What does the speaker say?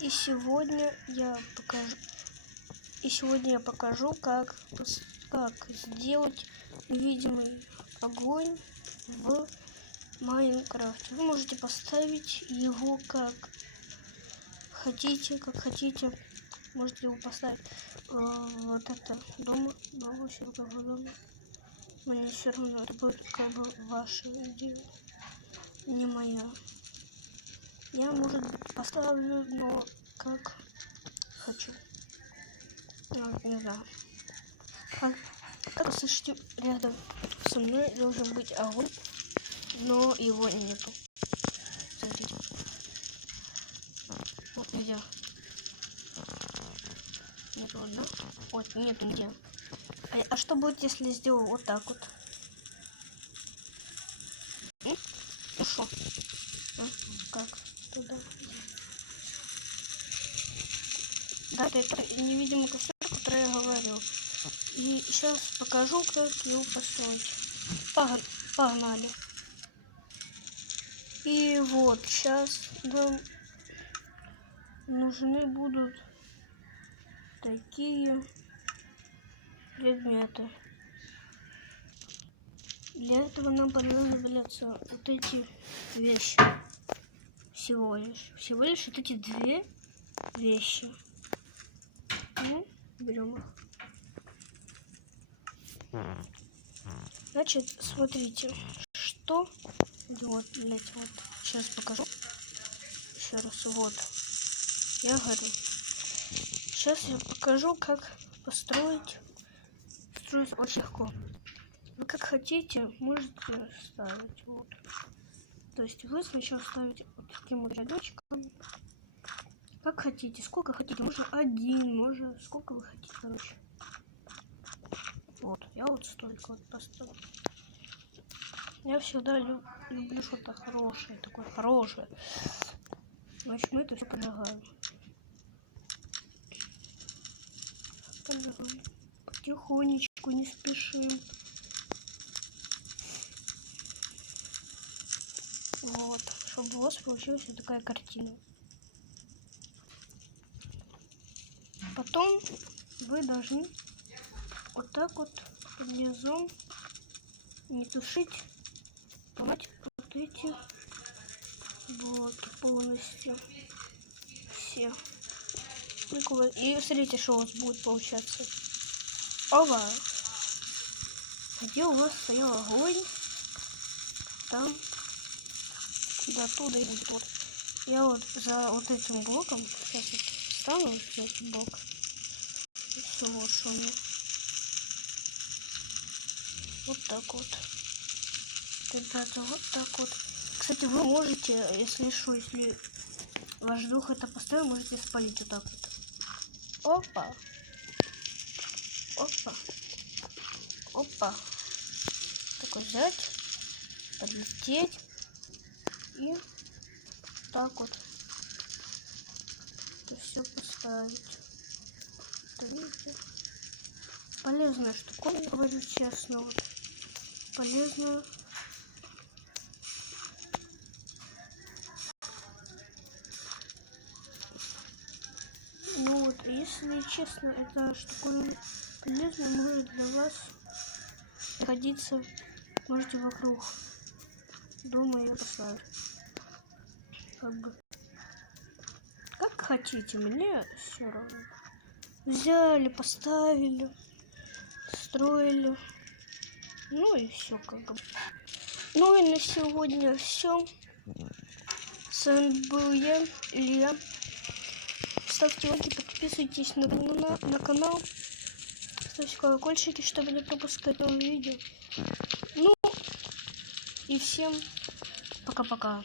И сегодня я покажу, как сделать невидимый огонь в Майнкрафте. Вы можете поставить его как хотите. Можете его поставить вот это дома, дома. Мне все равно, это будет как бы ваша идея, не моя. Я, может быть, поставлю, но как хочу. Не знаю. Как слышите, рядом со мной должен быть огонь, но его нету. Смотрите. Вот где. Нету, да? Вот, нету где. А что будет, если я сделаю вот так вот? Ну что? Как? Туда. Да, это невидимый костер, который я говорил. И сейчас покажу, как его построить. Погнали. И вот сейчас нам нужны будут такие предметы. Для этого нам понадобятся вот эти вещи. Всего лишь вот эти две вещи. Ну, берем их. Значит, смотрите, что вот, блять, вот. Сейчас покажу. Еще раз, вот. Я говорю. Сейчас я покажу, как построить. Строить очень легко. Вы как хотите, можете ставить. Вот. То есть вы сначала ставите вот таким вот рядочком. Как хотите, сколько хотите. Можно один, можно сколько вы хотите, короче. Вот, я вот столько вот поставлю. Я всегда люблю что-то хорошее, такое хорошее. Значит, мы это все поджигаем. Потихонечку, не спешим. Вот, чтобы у вас получилась вот такая картина. Потом вы должны вот так вот внизу не тушить, помыть вот эти блоки полностью. Все. И смотрите, что у вас будет получаться. Ова! Где у вас стоял огонь, там до туда и будет. Вот. Я вот за вот этим блоком сейчас вот встану, этот блок. И все, вот что у меня. Вот так вот. Ребята, вот так вот. Кстати, вы можете, если что, если ваш друг это поставил, можете спалить вот так вот. Опа. Опа. Опа. Такой взять, подлететь и так вот. Это все поставить. Видите? Полезная штуковина, говорю честно. Вот. Полезная. Ну вот, если честно, эта штуковина полезная, может для вас находиться, можете вокруг дома ее поставить. Как хотите, мне все равно. Взяли, поставили, строили. Ну и все как бы. Ну и на сегодня все. С вами был я, Илья. Ставьте лайки, подписывайтесь на канал. Ставьте колокольчики, чтобы не пропускать новые видео. Ну и всем пока-пока.